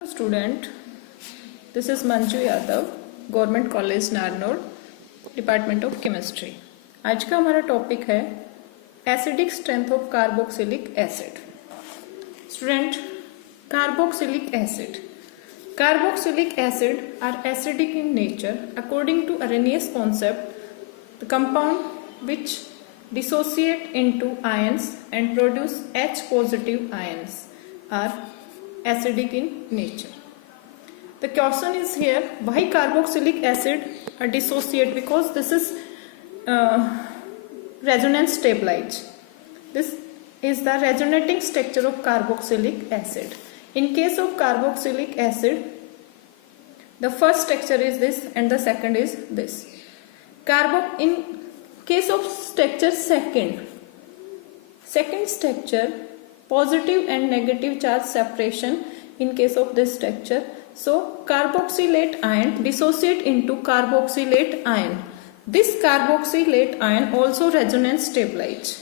Student, this is Manju Yadav, government college Narnaul, department of chemistry. आज का हमारा topic है acidic strength of carboxylic acid. Student, carboxylic acid are acidic in nature according to Arrhenius concept. The compound which dissociate into ions and produce H positive ions are acidic in nature. The question is here, why carboxylic acid are dissociate? Because this is resonance stabilized. This is the resonating structure of carboxylic acid. In case of carboxylic acid, the first structure is this and the second is this. In case of structure second structure, positive and negative charge separation in case of this structure. So carboxylate ion dissociate into carboxylate ion. This carboxylate ion also resonance stabilized.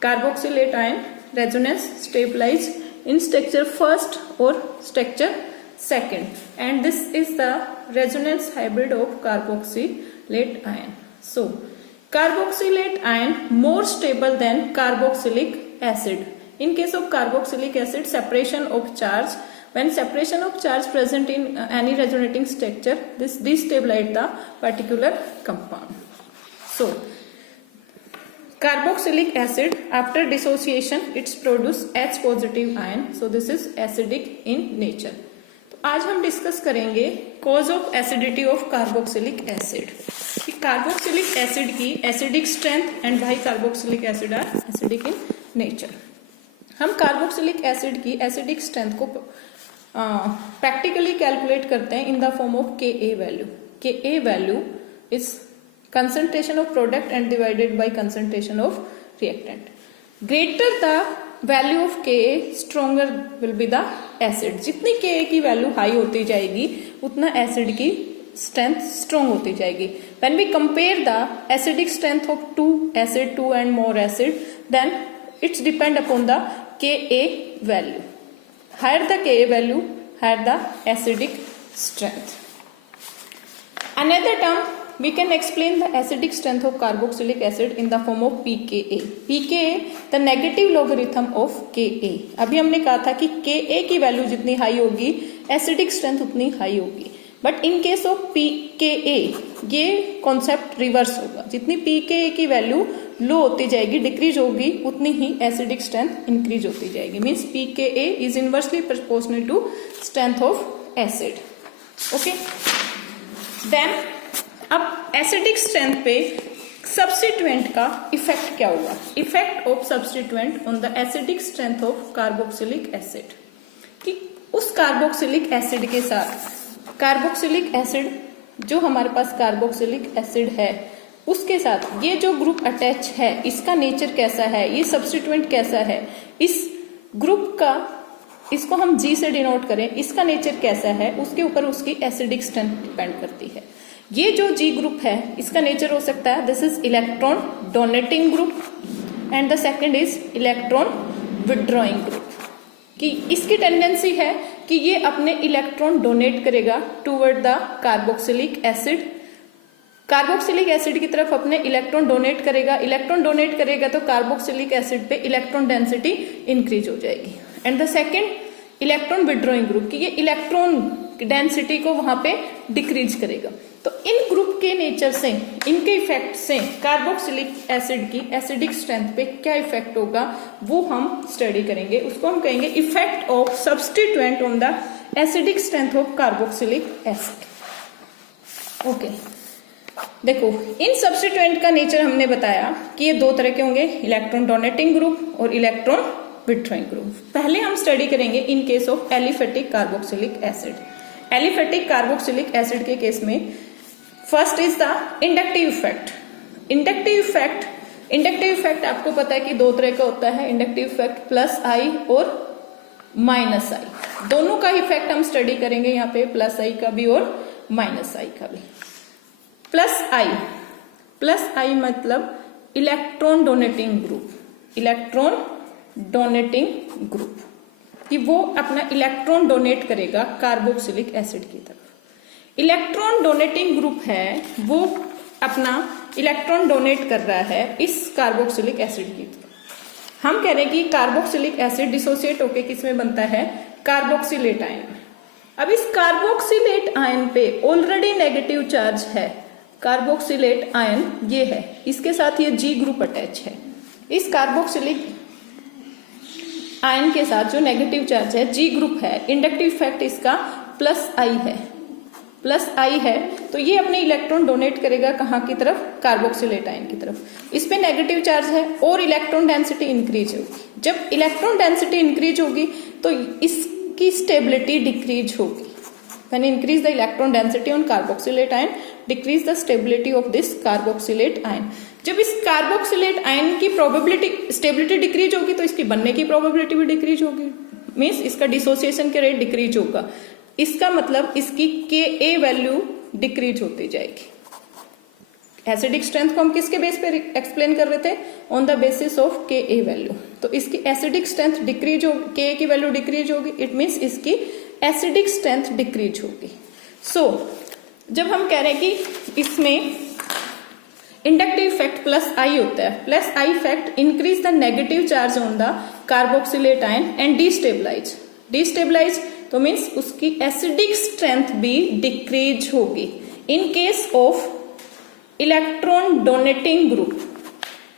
Carboxylate ion resonance stabilized in structure first or structure second, and this is the resonance hybrid of carboxylate ion. So carboxylate ion more stable than carboxylic acid. In case of carboxylic acid, separation of charge, when separation of charge present in any resonating structure, this destabilize the particular compound. So carboxylic acid, after dissociation, it's produce H positive ion. So this is acidic in nature. तो आज हम discuss करेंगे cause of acidity of carboxylic acid. Carboxylic acid की acidic strength and why carboxylic acid are acidic in nature. हम carboxylic acid की acidic strength को practically calculate करते हैं in the form of Ka value. Ka value is concentration of product and divided by concentration of reactant. Greater the value of Ka, stronger will be the acid. जितनी Ka की value high होती जाएगी उतना acid की strength strong होती जाएगी। When we compare the acidic strength of two and more acid, then it's depend upon the Ka value. Higher the Ka value, higher the acidic strength. Another term, we can explain the acidic strength of carboxylic acid in the form of pKa. pKa, the negative logarithm of Ka. अभी हमने कहा था कि Ka की value जितनी high होगी acidic strength उतनी high होगी, but in case of pKa ये कॉन्सेप्ट रिवर्स होगा। जितनी pKa की वैल्यू लो होती जाएगी, डिक्रीज होगी, उतनी ही एसिडिक स्ट्रेंथ इंक्रीज होती जाएगी। Means pKa is inversely proportional to strength of acid. Okay, then अब एसिडिक स्ट्रेंथ पे सब्स्टिट्यूएंट का इफेक्ट क्या होगा? Effect of substituent on the acidic strength of carboxylic acid, कि उस कार्बोक्सिलिक एसिड के साथ कार्बोक्सिलिक एसिड जो हमारे पास कार्बोक्सिलिक एसिड है उसके साथ ये जो ग्रुप अटैच है इसका नेचर कैसा है, ये सब्स्टिट्यूएंट कैसा है, इस ग्रुप का, इसको हम G से डिनोट करें, इसका नेचर कैसा है, उसके ऊपर उसकी एसिडिक स्ट्रेंथ डिपेंड करती है। ये जो G ग्रुप है इसका नेचर हो सकता है, this is electron donating group and the second is electron withdrawing group, कि इसकी टेंडेंसी है कि ये अपने इलेक्ट्रॉन डोनेट करेगा toward the carboxylic acid. Carboxylic acid की तरफ अपने इलेक्ट्रॉन डोनेट करेगा तो कार्बोक्सिलिक एसिड पे इलेक्ट्रॉन डेंसिटी इंक्रीज हो जाएगी। And the second electron withdrawing group, कि ये इलेक्ट्रॉन डेंसिटी को वहां पे डिक्रीज करेगा। तो इन ग्रुप के नेचर से, इनके इफेक्ट से कार्बोक्सिलिक एसिड की एसिडिक स्ट्रेंथ पे क्या इफेक्ट होगा वो हम स्टडी करेंगे। उसको हम कहेंगे effect of substituent on the acidic strength of carboxylic acid. Okay, देखो इन सब्स्टिट्यूएंट का नेचर हमने बताया कि ये दो तरह के होंगे, इलेक्ट्रॉन डोनेटिंग ग्रुप और इलेक्ट्रॉन विड्रॉइंग ग्रुप। पहले हम स्टडी करेंगे इन case of aliphatic carboxylic acid. Aliphatic carboxylic acid के केस में first is the inductive effect. Inductive effect आपको पता है कि दो तरह का होता है, इंडक्टिव इफेक्ट प्लस आई और माइनस आई। दोनों का इफेक्ट हम स्टडी करेंगे यहाँ पे, प्लस आई का भी और माइनस आई का भी। प्लस आई मतलब इलेक्ट्रॉन डोनेटिंग ग्रुप, कि वो अपना इलेक्ट्रॉन डोनेट करेगा कार्बोक्सिलिक एसिड की तरफ। इलेक्ट्रॉन डोनेटिंग ग्रुप है वो अपना इलेक्ट्रॉन डोनेट कर रहा है इस कार्बोक्सिलिक एसिड की तरफ। हम कह रहे हैं कि कार्बोक्सिलिक एसिड डिसोसिएट होकर किस में बनता है, कार्बोक्सिलेट आयन में। अब इस कार्बोक्सिलेट आयन पे ऑलरेडी नेगेटिव चार्ज है, कार्बोक्सिलेट आयन ये है, इसके साथ ये G ग्रुप अटैच है। इस कार्बोक्सिलिक आयन के साथ जो नेगेटिव चार्ज है G ग्रुप है, इंडक्टिव इफेक्ट इसका +I है, +I है, तो ये अपने इलेक्ट्रॉन डोनेट करेगा कहाँ की तरफ, कार्बोक्सिलेट आयन की तरफ। इस पे नेगेटिव चार्ज है और इलेक्ट्रॉन डेंसिटी इंक्रीज होगी। जब इलेक्ट्रॉन डेंसिटी इंक्रीज होगी तो इसकी स्टेबिलिटी डिक्रीज होगी। When increase the electron density on carboxylate ion, decrease the stability of this carboxylate ion. जब इस कार्बोक्सिलेट आयन की प्रोबेबिलिटी स्टेबिलिटी डिक्रीज होगी तो इसकी बनने की प्रोबेबिलिटी भी डिक्रीज होगी, मीन्स इसका डिसोसिएशन के रेट डिक्रीज होगा। इसका मतलब इसकी Ka वैल्यू डिक्रीज होती जाएगी। एसिडिक स्ट्रेंथ को हम किसके बेस पे एक्सप्लेन कर रहे थे, on the basis of Ka value. तो इसकी एसिडिक स्ट्रेंथ डिक्रीज होगी, Ka की वैल्यू डिक्रीज होगी, इट मीन्स इसकी एसिडिक स्ट्रेंथ डिक्रीज होगी। सो जब हम कह रहे हैं कि इसमें इंडक्टिव इफेक्ट +I होता है, +I effect increase the negative charge on the carboxylate ion and destabilize तो मीन्स उसकी एसिडिक स्ट्रेंथ भी डिक्रीज होगी। In case of electron donating group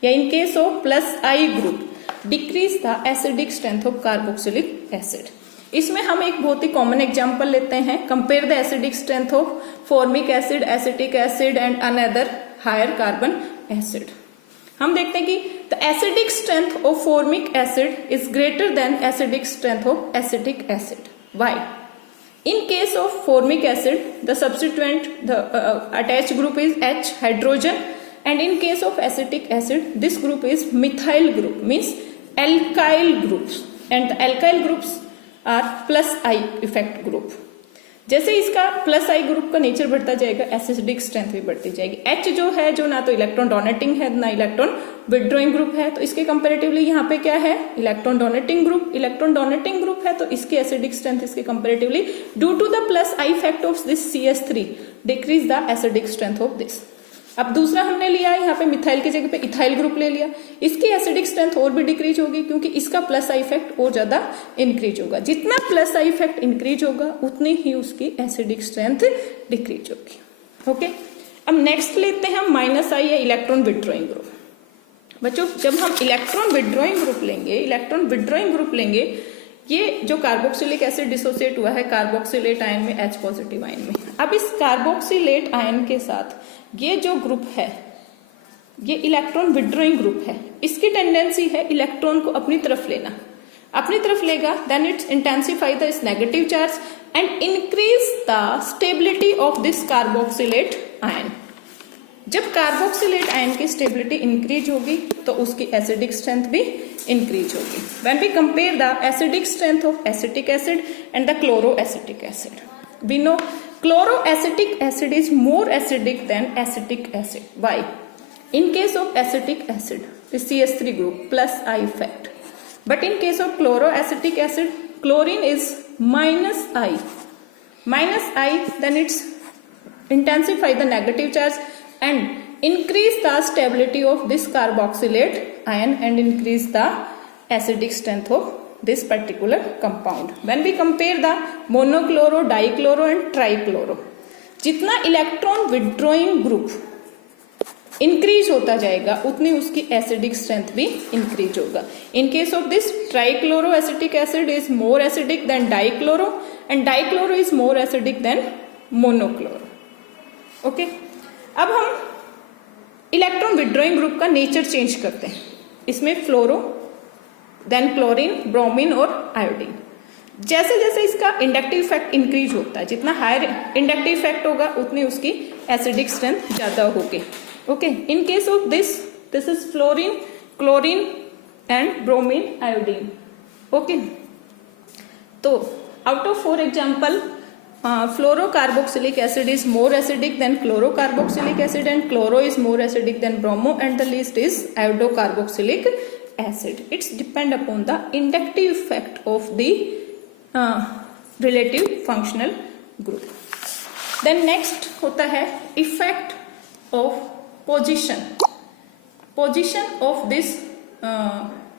या in case of +I group decrease the acidic strength of carboxylic acid. इसमें हम एक बहुत ही कॉमन एग्जांपल लेते हैं, compare the acidic strength of formic acid, acetic acid and another higher carbon acid. हम देखते हैं कि the acidic strength of formic acid is greater than acidic strength of acetic acid. Why? In case of formic acid the substituent the attached group is H hydrogen, and in case of acetic acid this group is methyl group, means alkyl groups, and the alkyl groups are +I effect group. जैसे इसका +I group का nature बढ़ता जाएगा, acidic strength भी बढ़ती जाएगी। H जो ना तो इलेक्ट्रॉन डोनेटिंग है ना इलेक्ट्रॉन विड्रॉइंग ग्रुप है, तो इसके कंपेरेटिवली यहाँ पे क्या है, electron donating group. Electron donating group है तो इसकी एसिडिक स्ट्रेंथ इसके comparatively due to the +I effect of this CH3 decrease the acidic strength of this. अब दूसरा हमने लिया है यहाँ पे मिथाइल की जगह पे इथाइल ग्रुप ले लिया, इसकी एसिडिक स्ट्रेंथ और भी डिक्रीज होगी क्योंकि इसका +I इफेक्ट और ज्यादा इंक्रीज होगा। जितना +I इफेक्ट इंक्रीज होगा उतनी ही उसकी एसिडिक स्ट्रेंथ डिक्रीज होगी। ओके, अब नेक्स्ट लेते हैं हम -I या इलेक्ट्रॉन विड्रॉइंग ग्रुप। बच्चों जब हम इलेक्ट्रॉन विड्रॉइंग ग्रुप लेंगे, ये जो कार्बोक्सिलिक एसिड डिसोसिएट हुआ है कार्बोक्सिलेट आयन में, H पॉजिटिव आयन में। अब इस कार्बोक्सिलेट आयन के साथ ये जो ग्रुप है ये इलेक्ट्रॉन विड्रॉइंग ग्रुप है। इसकी टेंडेंसी है इलेक्ट्रॉन को अपनी तरफ लेना, अपनी तरफ लेगा, देन इट्स इंटेंसिफाई द इस negative charge and increase the stability of this carboxylate ion. जब कार्बोक्सिलेट आयन की स्टेबिलिटी इंक्रीज होगी तो उसकी एसिडिक स्ट्रेंथ भी इंक्रीज होगी। When we compare the acidic strength of acetic acid and the chloroacetic acid, we know chloroacetic acid is more acidic than acetic acid. Why? In case of acetic acid, the CH3 group +I effect. But in case of chloroacetic acid, chlorine is -I. -I, then it's intensify the negative charge and increase the stability of this carboxylate ion and increase the acidic strength of this particular compound. When we compare the monochloro, dichloro and trichloro, जितना electron withdrawing group increase होता जाएगा उतनी उसकी acidic strength भी increase होगा। इन case of this trichloro acetic acid is more acidic then dichloro and dichloro is more acidic then monochloro. Okay, अब हम electron withdrawing group का नेचर चेंज करते हैं। इसमें फ्लोरो, देन क्लोरीन, ब्रोमीन और आयोडीन। जैसे जैसे इसका इंडक्टिव इफेक्ट इंक्रीज होता है, जितना हायर इंडक्टिव इफेक्ट होगा उतनी उसकी एसिडिक स्ट्रेंथ ज्यादा होगी। Okay, in case of this is fluorine, chlorine and bromine, iodine. Okay, तो out of 4 example, fluorocarboxylic acid is more acidic than chlorocarboxylic acid and chloro is more acidic than bromo, and the least is iodocarboxylic acid. It's depend upon the inductive effect of the relative functional group. Then next होता है effect of position of this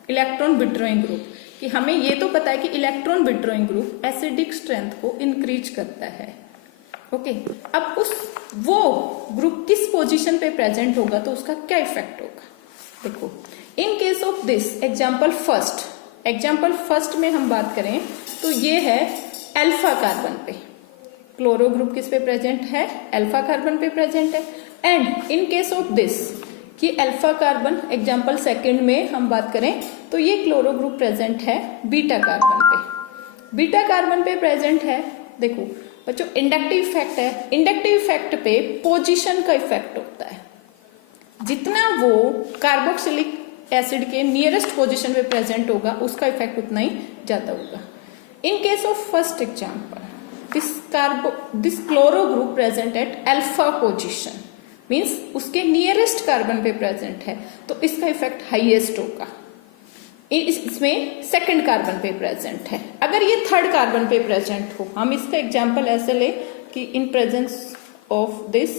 electron withdrawing group, कि हमें ये तो पता है कि electron withdrawing group acidic strength को इंक्रीज करता है। ओके, अब वो ग्रुप किस पोजीशन पे प्रेजेंट होगा तो उसका क्या इफेक्ट होगा। देखो, इन case of this example first में हम बात करें तो ये है अल्फा कार्बन पे, क्लोरो ग्रुप किस पे प्रेजेंट है, अल्फा कार्बन पे प्रेजेंट है। And in case of this कि अल्फा कार्बन एग्जाम्पल सेकंड में हम बात करें तो ये क्लोरो ग्रुप प्रेजेंट है बीटा कार्बन पे प्रेजेंट है। देखो बच्चों, इंडक्टिव इफेक्ट है, इंडक्टिव इफेक्ट पे पोजीशन का इफेक्ट होता है। जितना वो कार्बोक्सिलिक एसिड के नियरेस्ट पोजीशन पे प्रेजेंट होगा उसका इफेक्ट उतना ही ज्यादा होगा। इन case of first example, this chloro group present at alpha position, means उसके नियरेस्ट कार्बन पे प्रेजेंट है, तो इसका इफेक्ट हाईएस्ट होगा। इसमें सेकंड कार्बन पे प्रेजेंट है। अगर ये थर्ड कार्बन पे प्रेजेंट हो, हम इसका एग्जांपल ऐसे ले कि इन प्रेजेंस ऑफ दिस,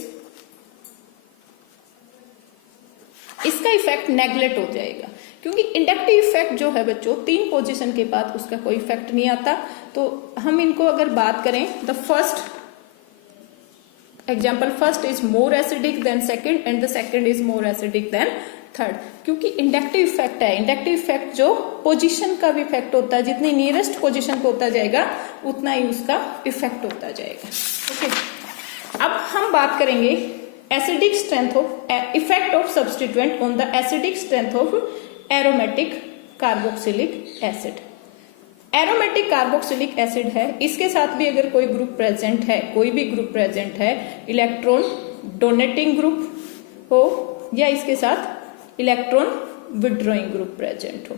इसका इफेक्ट नेगलेक्ट हो जाएगा, क्योंकि इंडक्टिव इफेक्ट जो है बच्चों 3 पोजीशन के बाद उसका कोई इफेक्ट नहीं आता। तो हम इनको अगर बात करें, the first example first is more acidic then second and the second is more acidic then third, क्योंकि इंडक्टिव इफेक्ट है। इंडक्टिव इफेक्ट जो पोजीशन का भी इफेक्ट होता है, जितनी नियरेस्ट पोजीशन पे होता जाएगा उतना ही उसका इफेक्ट होता जाएगा। ओके, अब हम बात करेंगे acidic strength of effect of substituent on the acidic strength of aromatic carboxylic acid. Aromatic carboxylic acid है, इसके साथ भी अगर कोई ग्रुप प्रेजेंट है, कोई भी ग्रुप प्रेजेंट है, इलेक्ट्रॉन डोनेटिंग ग्रुप हो या इसके साथ इलेक्ट्रॉन विड्रॉइंग ग्रुप प्रेजेंट हो।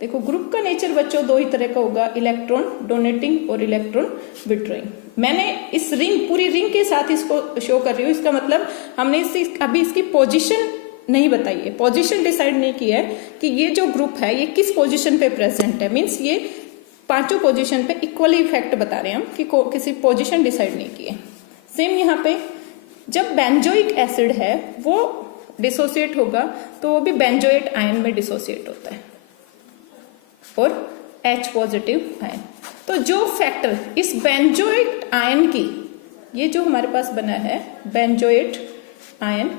देखो, ग्रुप का नेचर बच्चों 2 ही तरह का होगा, इलेक्ट्रॉन डोनेटिंग और इलेक्ट्रॉन विड्रॉइंग। मैंने इस पूरी रिंग के साथ इसको शो कर रही हूँ, इसका मतलब हमने अभी इसकी पोजीशन नहीं बताई है, पोजीशन डिसाइड नहीं की है कि ये जो ग्रुप है ये किस पोजीशन पे प्रेजेंट है। मीन्स ये 5 पोजीशन पे इक्वली इफेक्ट बता रहे हैं हम, कि किसी पोजीशन डिसाइड नहीं की है। सेम यहाँ पे जब बेंजोइक एसिड है वो डिसोसिएट होगा तो वो भी बेंजोएट आयन में डिसोसिएट होता है, और H पॉजिटिव आयन। तो जो फैक्टर इस बेंजोएट आयन की, ये जो हमारे पास बना है बेंजोएट आयन,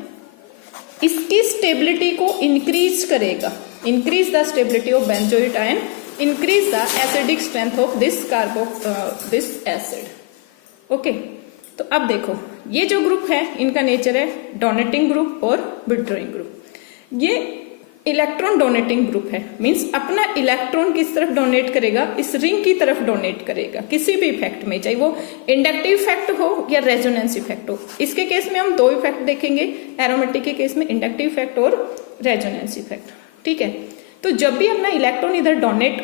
इसकी स्टेबिलिटी को इंक्रीज करेगा, increase the stability of benzoate ion, increase the acidic strength of this acid. Okay, तो अब देखो, ये जो ग्रुप है इनका नेचर है डोनेटिंग ग्रुप और विड्रॉइंग ग्रुप। ये इलेक्ट्रॉन डोनेटिंग ग्रुप है, मींस अपना इलेक्ट्रॉन किस तरफ डोनेट करेगा, इस रिंग की तरफ डोनेट करेगा किसी भी इफेक्ट में, चाहे वो इंडक्टिव इफेक्ट हो या रेजोनेंस इफेक्ट हो। इसके केस में हम 2 इफेक्ट देखेंगे, एरोमेटिक के केस में इंडक्टिव इफेक्ट और रेजोनेंस इफेक्ट। ठीक है, तो जब भी अपना इलेक्ट्रॉन इधर डोनेट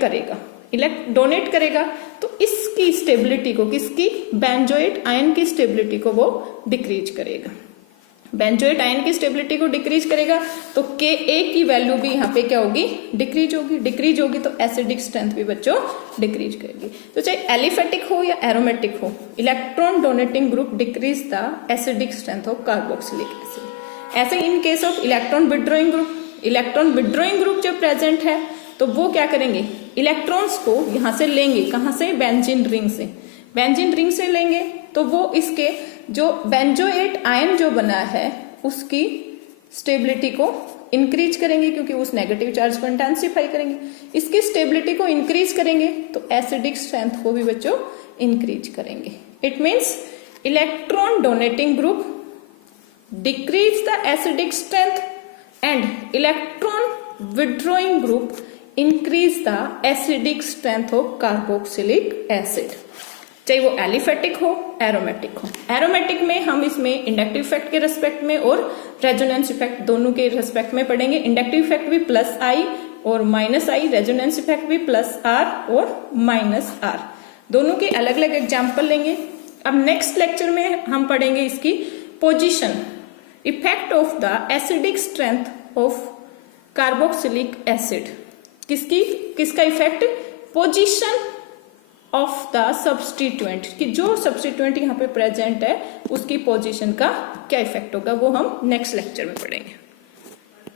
करेगा तो इसकी स्टेबिलिटी को, किसकी, बेंजोएट आयन की स्टेबिलिटी को वो डिक्रीज करेगा। बेंजोएट आयन की स्टेबिलिटी को डिक्रीज करेगा तो Ka की वैल्यू भी यहाँ पे क्या होगी, डिक्रीज होगी, तो एसिडिक स्ट्रेंथ भी बच्चों डिक्रीज करेगी। तो चाहे एलिफेटिक हो या एरोमेटिक हो, electron donating group decrease the acidic strength of carboxylic acid. ऐसे in case of electron withdrawing group जब प्रेजेंट है तो वो क्या करेंगे, इलेक्ट्रॉन्स को यहां से लेंगे, कहां से, बेंजीन रिंग से लेंगे, तो वो इसके जो बेंजोएट आयन जो बना है उसकी स्टेबिलिटी को इंक्रीज करेंगे, क्योंकि उस नेगेटिव चार्ज को इंटेंसिफाई करेंगे, इसकी स्टेबिलिटी को इंक्रीज करेंगे तो एसिडिक स्ट्रेंथ को भी बच्चों इंक्रीज करेंगे। It means electron donating group decrease the acidic strength and electron withdrawing group increase the acidic strength of carboxylic acid, चाहे वो एलिफेटिक हो एरोमेटिक हो। एरोमेटिक में हम इसमें इंडक्टिव इफेक्ट के रेस्पेक्ट में और रेजोनेंस इफेक्ट दोनों के रेस्पेक्ट में पढ़ेंगे। इंडक्टिव इफेक्ट भी +I और -I, रेजोनेंस इफेक्ट भी +R और -R, दोनों के अलग अलग एग्जाम्पल लेंगे। अब नेक्स्ट लेक्चर में हम पढ़ेंगे इसकी position, effect of the acidic strength of carboxylic acid. किसका effect, position of the substituent, कि जो सब्स्टिट्यूएंट यहाँ पे प्रेजेंट है उसकी पोजीशन का क्या इफेक्ट होगा, वो हम नेक्स्ट लेक्चर में पढ़ेंगे।